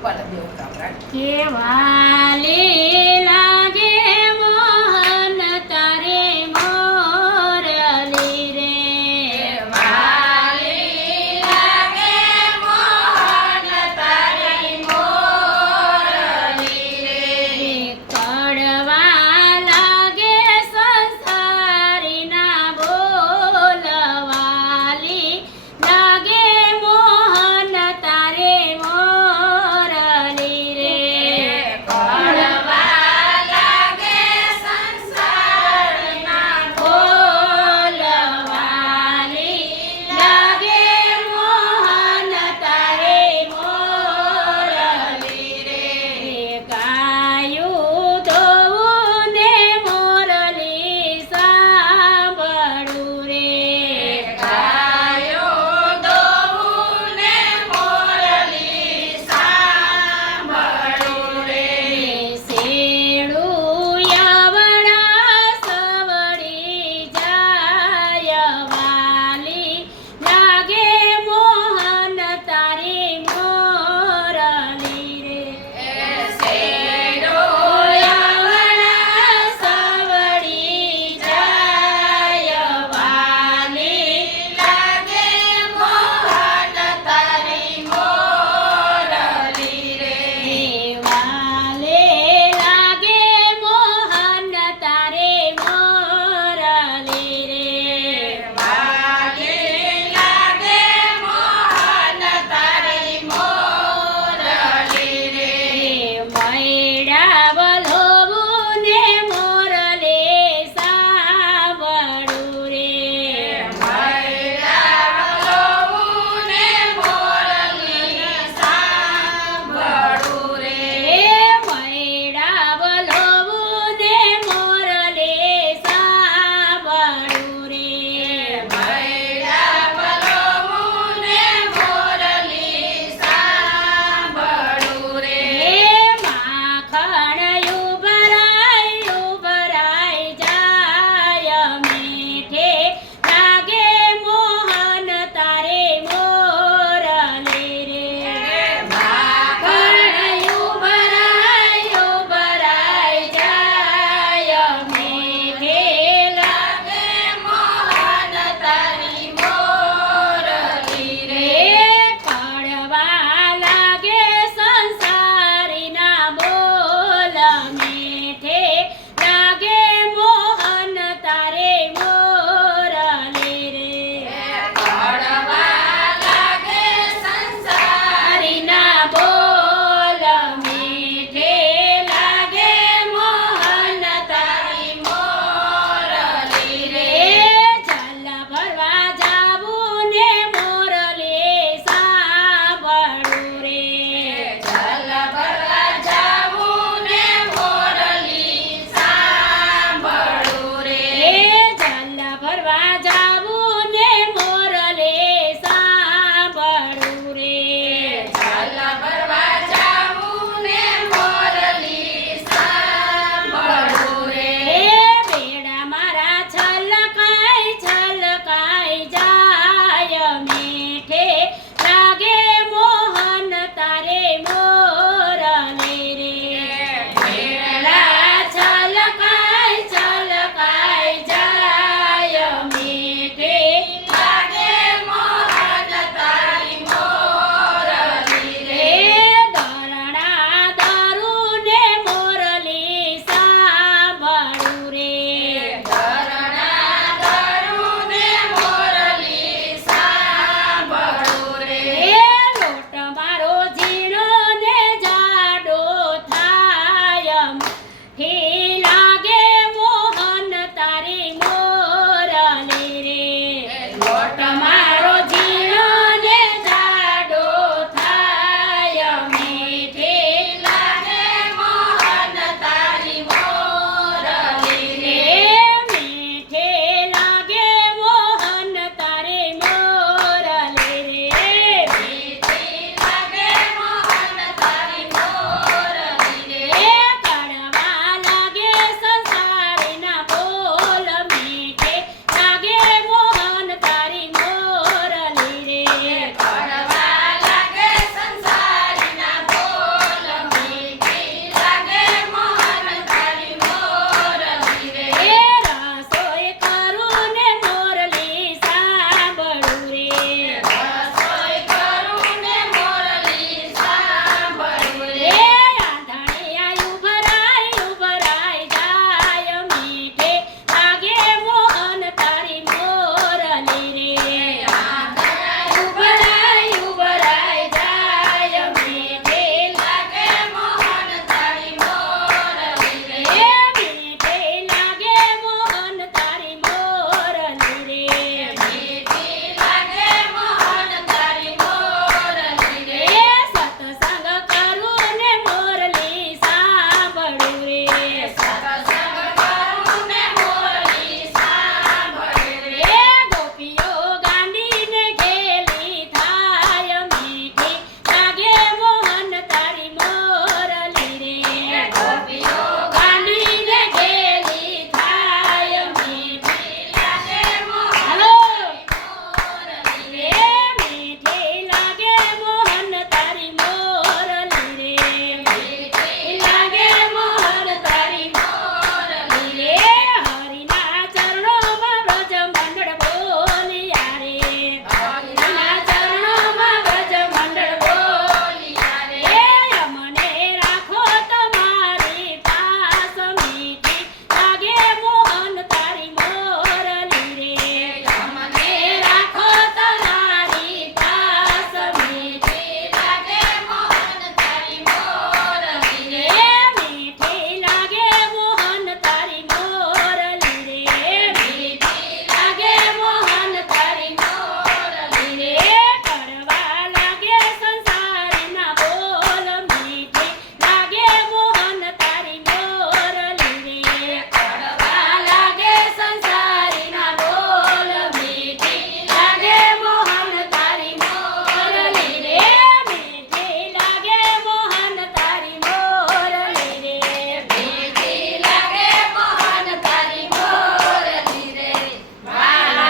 ઉપર દેવું કામ કેવાલી